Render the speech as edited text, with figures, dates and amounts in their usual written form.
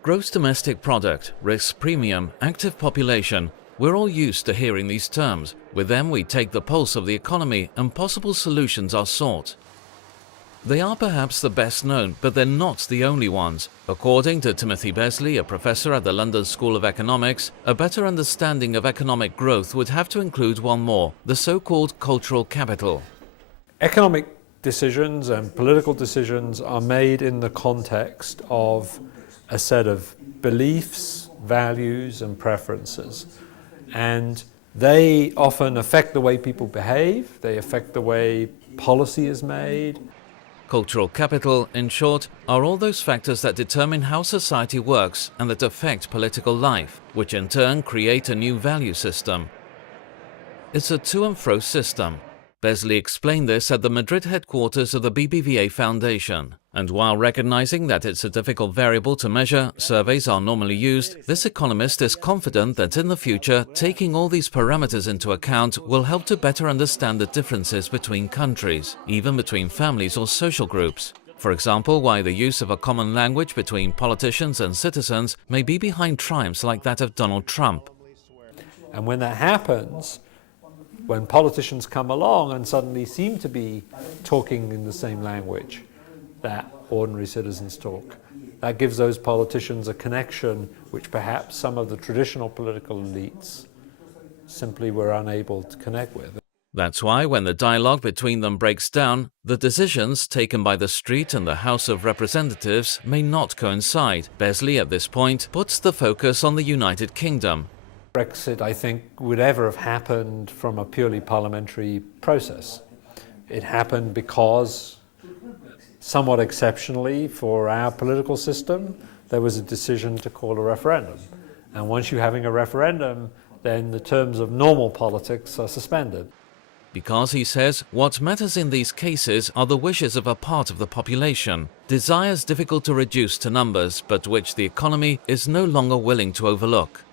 Gross domestic product, risk premium, active population. We're all used to hearing these terms. With them we take the pulse of the economy and possible solutions are sought. They are perhaps the best known, but they're not the only ones. According to Timothy Besley, a professor at the London School of Economics, a better understanding of economic growth would have to include one more, the so-called cultural capital. Economic decisions and political decisions are made in the context of a set of beliefs, values and preferences. And they often affect the way people behave, they affect the way policy is made. Cultural capital, in short, are all those factors that determine how society works and that affect political life, which in turn create a new value system. It's a to and fro system. Besley explained this at the Madrid headquarters of the BBVA Foundation. And while recognizing that it's a difficult variable to measure, surveys are normally used, this economist is confident that in the future, taking all these parameters into account will help to better understand the differences between countries, even between families or social groups. For example, why the use of a common language between politicians and citizens may be behind triumphs like that of Donald Trump. And when that happens, when politicians come along and suddenly seem to be talking in the same language that ordinary citizens talk, that gives those politicians a connection which perhaps some of the traditional political elites simply were unable to connect with. That's why when the dialogue between them breaks down, the decisions taken by the street and the House of Representatives may not coincide. Besley at this point puts the focus on the United Kingdom. Brexit, I think, would ever have happened from a purely parliamentary process. It happened because, somewhat exceptionally for our political system, there was a decision to call a referendum. And once you're having a referendum, then the terms of normal politics are suspended. Because, he says, what matters in these cases are the wishes of a part of the population, desires difficult to reduce to numbers, but which the economy is no longer willing to overlook.